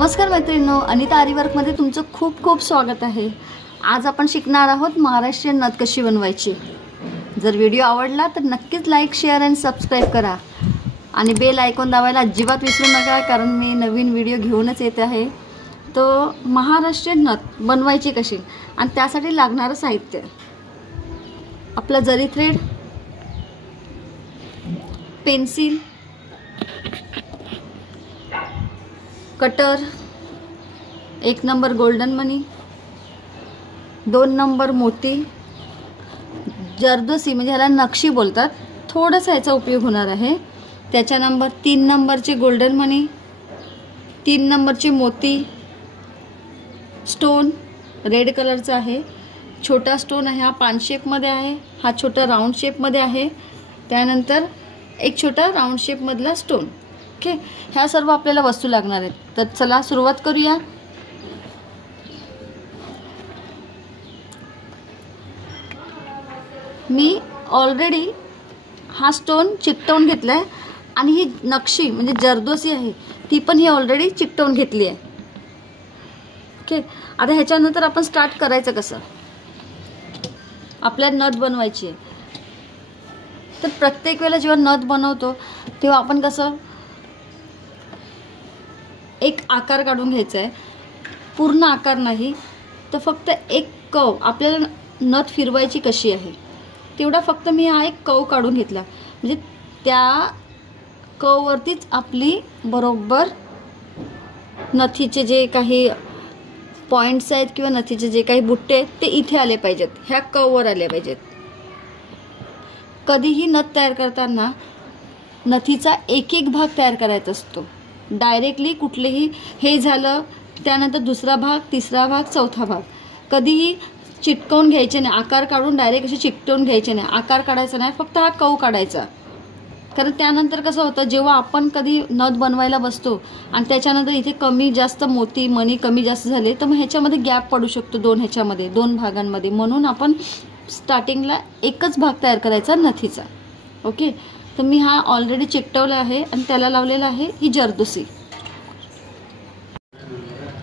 नमस्कार मैत्रिणींनो, अनिता आरीवर्कमध्ये तुमचं खूप खूप स्वागत आहे। आज आपण शिकणार आहोत महाराष्ट्रीयन नथ कशी बनवायची। जर व्हिडिओ आवडला तर नक्कीच लाईक, शेअर आणि सबस्क्राइब करा आणि बेल आयकॉन दाबायला अजिबात विसरू नका, कारण मी नवीन व्हिडिओ घेऊनच येत आहे। तो महाराष्ट्रीयन नथ बनवायची कशी आणि त्यासाठी लागणारं साहित्य, आपला जरी thread, pencil, cutter, 1 number golden मनी, 2 नंबर मोती, जरदोसी म्हणजे ह्याला नक्षी बोलतात, थोडासा याचा उपयोग होणार आहे। त्याच्यानंतर 3 नंबरचे गोल्डन मनी, 3 नंबरचे मोती, स्टोन रेड कलरचा आहे, छोटा स्टोन आहे, हा पान शेप मध्ये आहे, हा छोटा राउंड शेप मध्ये आहे, त्यानंतर एक छोटा राउंड शेप मधला स्टोन। ओके, ह्या सर्व आपल्याला वस्तू लागणार आहेत। तर चला सुरुवात करूया। मी ऑलरेडी हा स्टोन चिकटवून घेतलाय आणि ही नक्षी म्हणजे जरदोसी आहे ती पण ही ऑलरेडी चिकटवून घेतली आहे। ओके, आता ह्याच्यानंतर आपण स्टार्ट करायचं कसं, आपल्याला नथ बनवायची आहे। तर प्रत्येक वेळेला जेव्हा नथ बनवतो तेव्हा आपण कसं एक आकार काढून घ्यायचा आहे, पूर्ण आकार नाही तर फक्त एक कव, आपल्याला नथ फिरवायची कशी आहे तेवढा फक्त मी हा एक कव काढून घेतला, म्हणजे त्या कव वरतीच आपली बरोबर नथीचे जे काही पॉइंट्स आहेत किंवा नथीचे जे काही बुट्टे आहेत ते इथे आले पाहिजेत, ह्या कव वर आले पाहिजेत। कधीही नथ तयार करताना नथीचा एक एक भाग तयार करायचा असतो, डायरेक्टली कुठलेही हे झालं त्यानंतर दुसरा भाग, तिसरा भाग, चौथा भाग कधीही चिटकवून घ्यायचे नाही, आकार काढून डायरेक्ट असे चिकटवून घ्यायचे नाही, आकार काढायचा नाही, फक्त हा कव काढायचा। कारण त्यानंतर कसं होतं, जेव्हा आपण कधी नथ बनवायला बसतो आणि त्याच्यानंतर इथे कमी जास्त मोती मणी कमी जास्त झाले तर मग ह्याच्यामध्ये गॅप पडू शकतो, दोन भागांमध्ये, म्हणून आपण स्टार्टिंगला एकच भाग तयार करायचा नथीचा। ओके, तर मी हा ऑलरेडी चिकटवला आहे आणि त्याला लावलेला आहे ही जरदोसी।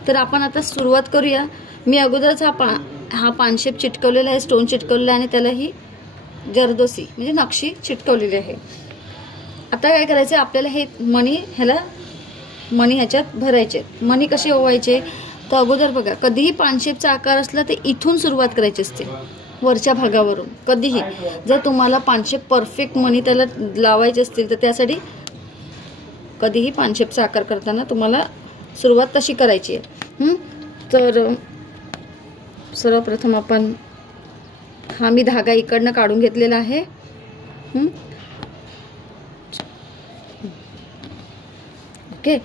तर आपण आता सुरुवात करूया। मी अगोदरच हा पानशेप चिटकवलेला आहे, स्टोन चिटकवलेला आहे आणि त्याला ही जरदोसी म्हणजे नक्षी चिटकवलेली आहे। आता काय करायचं, आपल्याला हे मणी ह्याच्यात भरायचे। मणी कसे ओवायचे तर अगोदर बघा, कधीही पानशेपचा आकार असला तर इथून सुरुवात करायची असते, वरच्या भागावरून। कधीही जर तुम्हाला पानशेप परफेक्ट मणी त्याला लावायचे असतील तर त्यासाठी कधीही पानशेपचा आकार करताना तुम्हाला सुरुवात तशी करायची आहे। तर सर्वप्रथम आपण हा मी धागा इकडनं काढून घेतलेला आहे। ओके,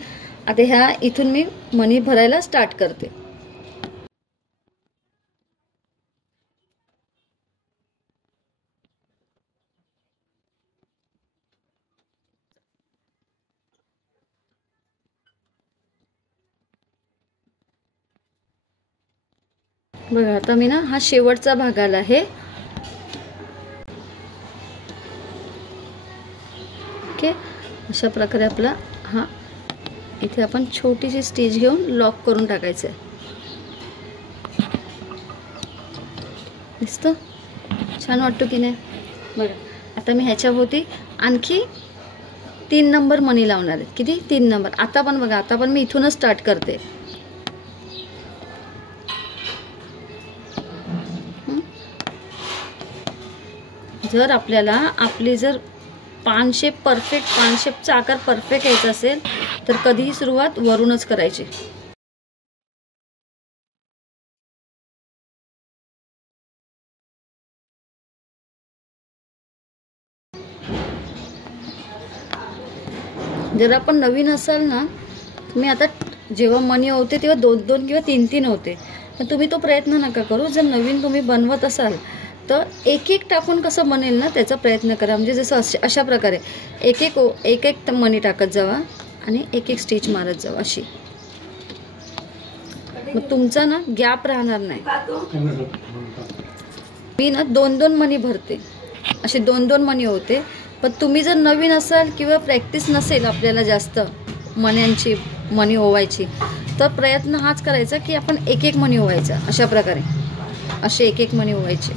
आता ह्या इथून मी मणी भरायला स्टार्ट करते। बघा, आता मी हा शेवटचा भाग आला आहे। ओके, अशा प्रकारे आपला हा इथे आपण छोटीशी स्टिच घेऊन लॉक करून टाकायचं आहे। दिसतं, छान वाटतो की नाही? बघा, आता मी ह्याच्याभोवती आणखी 3 नंबर मणी लावणार आहेत। किती? 3 नंबर। आता पण बघा, आता पण मी इथूनच स्टार्ट करते। जर आपल्याला आपली जर पानशेपचा आकार परफेक्ट यायचा असेल तर कधीही सुरुवात वरूनच करायची। जर आपण नवीन असाल ना, तुम्ही आता जेव्हा मणी होते तेव्हा 2-2 किंवा 3-3 होते, तर तुम्ही तो प्रयत्न नका करू। जर नवीन तुम्ही बनवत असाल तर एक एक टाकून कसं बनेल ना त्याचा प्रयत्न करा, म्हणजे जसं अशा प्रकारे एक एक मणी टाकत जावा आणि एक एक स्टिच मारत जावा, अशी। मग तुमचा ना गॅप राहणार नाही। मी ना 2-2 मणी भरते, असे 2-2 मणी होते। पण तुम्ही जर नवीन असाल किंवा प्रॅक्टिस नसेल आपल्याला जास्त मण्यांची मणी ओवायची, तर प्रयत्न हाच करायचा की आपण एक एक मणी ओवायचा, अशा प्रकारे असे एक एक मणी ओवायचे,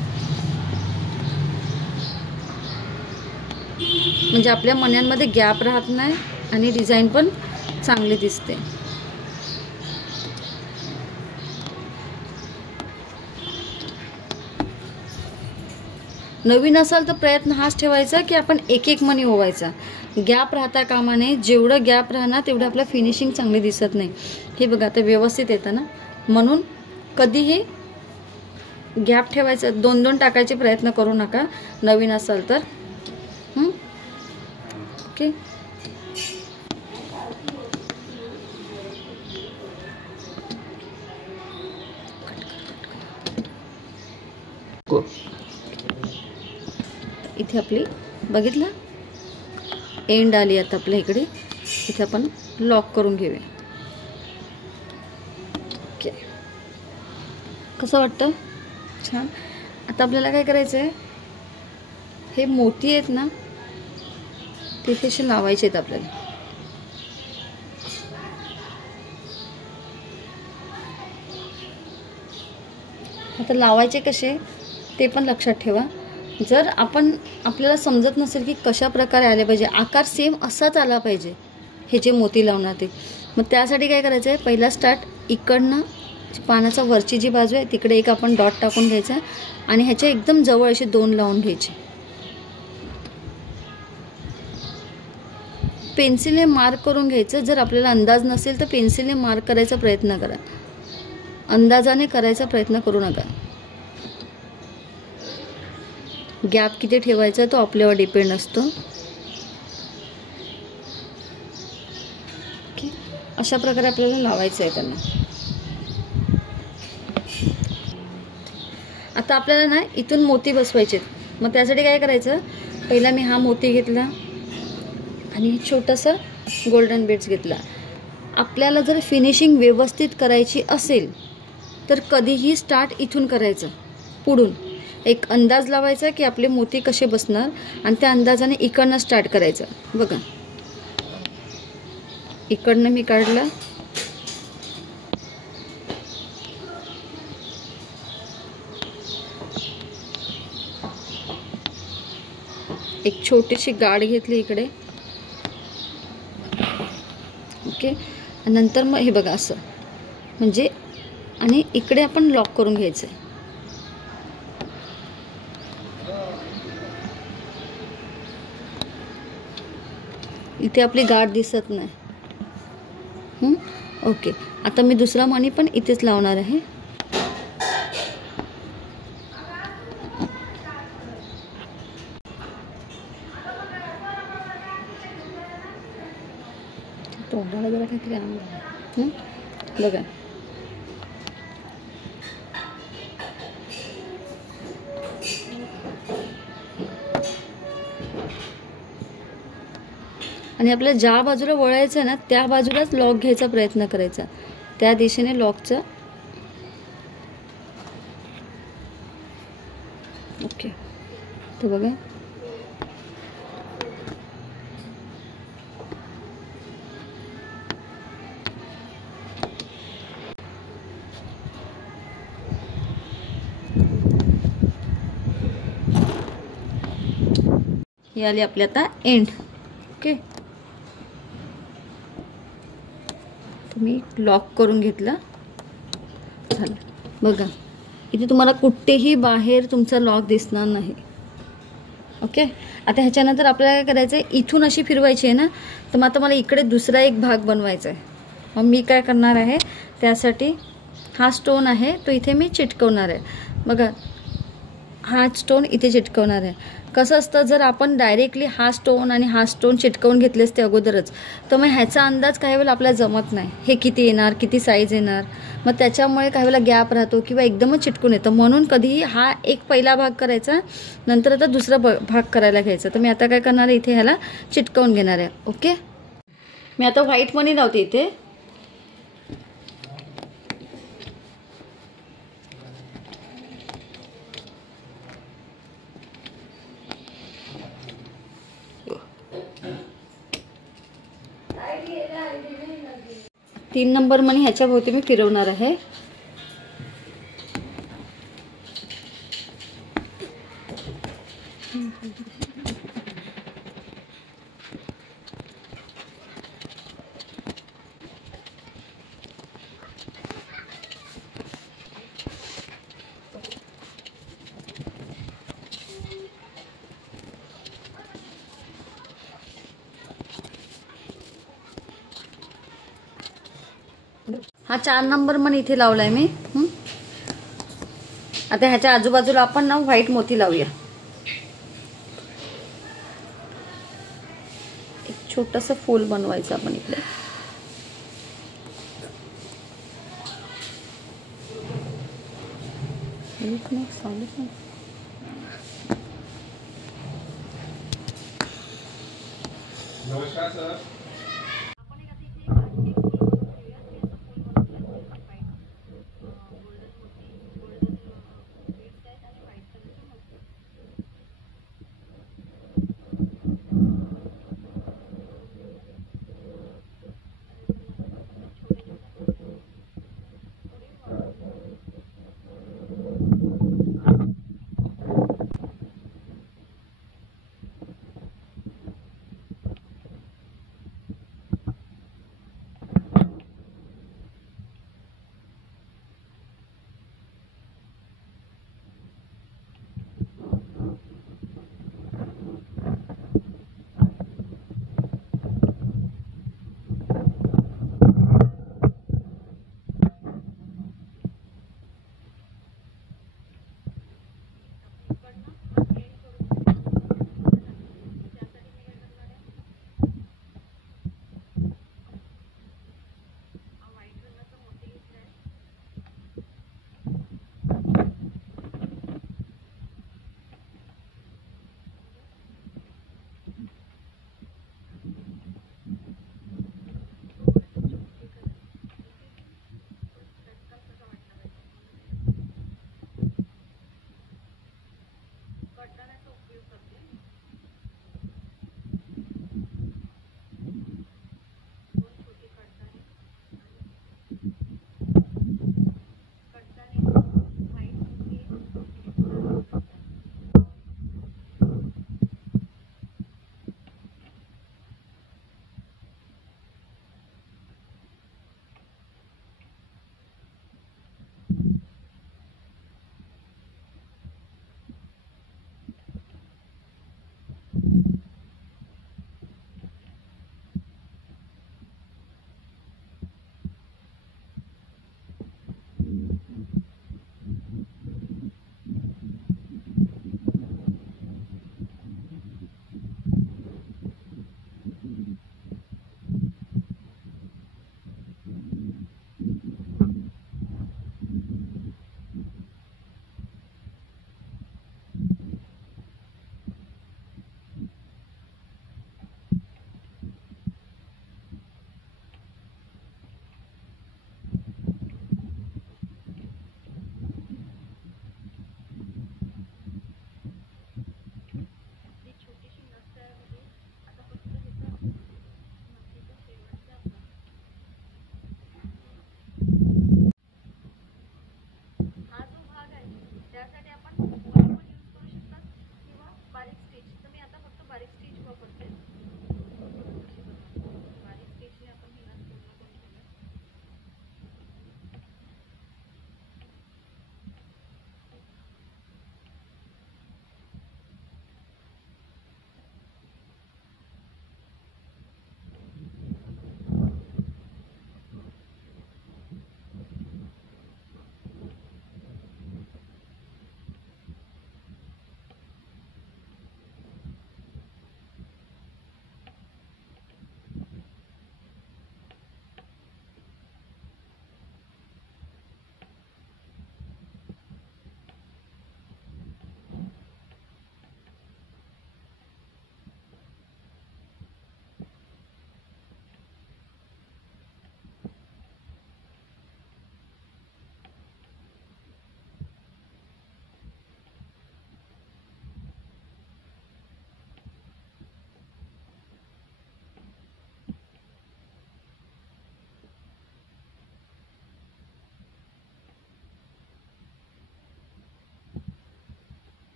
म्हणजे आपल्या मण्यांमध्ये गॅप राहत नाही आणि डिझाईन पण चांगली दिसते. नवीन असाल तर प्रयत्न हाच ठेवायचा की आपण एक एक मणी ओवायचा, गॅप राहता कामा नये. जेवढं गॅप राहणार तेवढं आपलं फिनिशिंग चांगली दिसत नाही. हे बघा आता व्यवस्थित येतं ना, म्हणून कधीही गॅप ठेवायचा, दोन दोन टाकायचे प्रयत्न करू नका नवीन असाल तर. ओके. इथे आपली बघितलं एंड आली. आता आपल्या इकडे इथे आपण लॉक करून घेऊया. ओके, कसं वाटतं? छान. आता आपल्याला काय करायचं आहे, हे मोती आहेत ना तिथे असे लावायचे आहेत आपल्याला. आता लावायचे कसे ते पण लक्षात ठेवा. जर आपल्याला समजत नसेल की कशा प्रकारे आले पाहिजे, आकार सेम असाच आला पाहिजे हे जे मोती लावणार ते, मग त्यासाठी काय करायचं आहे, पहिला स्टार्ट इकडनं पानाचा वरची जी बाजू आहे तिकडे एक आपण डॉट टाकून घ्यायचा आणि ह्याच्या एकदम जवळ असे दोन लावून घ्यायचे. पेन्सिलने मार्क करून घ्यायचं. जर आपल्याला अंदाज नसेल तर पेन्सिलने मार्क करायचा प्रयत्न करा, अंदाजाने करायचा प्रयत्न करू नका. गॅप किती ठेवायचा तो आपल्यावर डिपेंड असतो. ओके, अशा प्रकारे आपल्याला लावायचं आहे त्यांना. आता आपल्याला ना इथून मोती बसवायचे. मग त्यासाठी काय करायचं, पहिला मी हा मोती घेतला आणि छोटंसं गोल्डन बीड्स घेतला. आपल्याला जर फिनिशिंग व्यवस्थित करायची असेल तर कधीही स्टार्ट इथून करायचं, पुढून एक अंदाज लावायचा की आपले मोती कसे बसणार आणि त्या अंदाजाने इकडनं स्टार्ट करायचं. बघा इकडनं मी काढलं, एक छोटीशी गाठ घेतली इकडे. ओके, नंतर मग हे बघा असं, म्हणजे आणि इकडे आपण लॉक करून घ्यायचं आहे. इथे आपली गाठ दिसत नाही. ओके, आता मी दुसरा मणी पण इथेच लावणार आहे. तोंडाला जरा काहीतरी आणलं बघा. आणि आपल्याला ज्या बाजूला वळायचं आहे ना त्या बाजूलाच लॉक घ्यायचा प्रयत्न करायचा, त्या दिशेने लॉकचं. ओके, तर बघा ही आली आपली आता एंड. ओके, मी लॉक करून घेतला, झालं. बघा इथे तुम्हाला कुठेही बाहेर तुमचा लॉक दिसणार नाही. ओके, आता ह्याच्यानंतर आपल्याला काय करायचं आहे, इथून अशी फिरवायची आहे ना, तर मग आता मला इकडे दुसरा एक भाग बनवायचा आहे. मग मी काय करणार आहे, त्यासाठी हा स्टोन आहे तो इथे मी चिटकवणार आहे. बघा हा स्टोन इथे चिटकवणार आहे. कसं असतं, जर आपण डायरेक्टली हा स्टोन आणि हा स्टोन चिटकवून घेतले असते अगोदरच, तर मग ह्याचा अंदाज काही वेळेला आपल्याला जमत नाही, हे किती येणार, किती साईज येणार. मग त्याच्यामुळे काही वेळेला गॅप राहतो किंवा एकदमच चिटकून येतं. म्हणून कधीही हा एक पहिला भाग करायचा, नंतर आता दुसरा भाग करायला घ्यायचा. तर मी आता काय करणार आहे, इथे ह्याला चिटकवून घेणार आहे. ओके, मी आता व्हाईट मनी लावते इथे. 3 नंबर मणी ह्याच्या भोवती मी फिरवणार आहे. हा 4 नंबर मणी इथे लावलाय मी. आता ह्याच्या आजूबाजूला आपण ना व्हाईट मोती लावूया. एक छोटस फूल बनवायचं आपण इकडे. नमस्कार सर.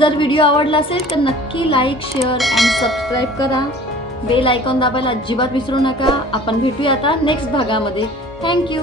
जर व्हिडिओ आवडला असेल तर नक्की लाईक, शेअर अँड सबस्क्राईब करा. बेल आयकॉन दाबायला अजिबात विसरू नका. आपण भेटूया आता नेक्स्ट भागामध्ये. थँक्यू.